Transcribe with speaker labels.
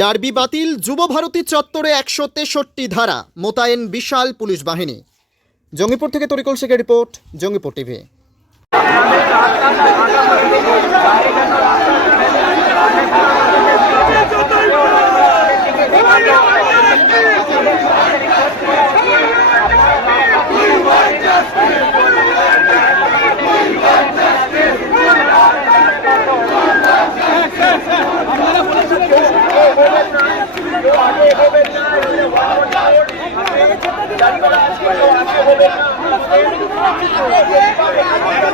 Speaker 1: Derby বাতিল, যুব ভারতী চত্বরে একশো তেষট্টি ধারা, মোতায়েন বিশাল পুলিশ বাহিনী। জঙ্গিপুর থেকে তরিকুল শেখের report, Jangipur TV. Thank you.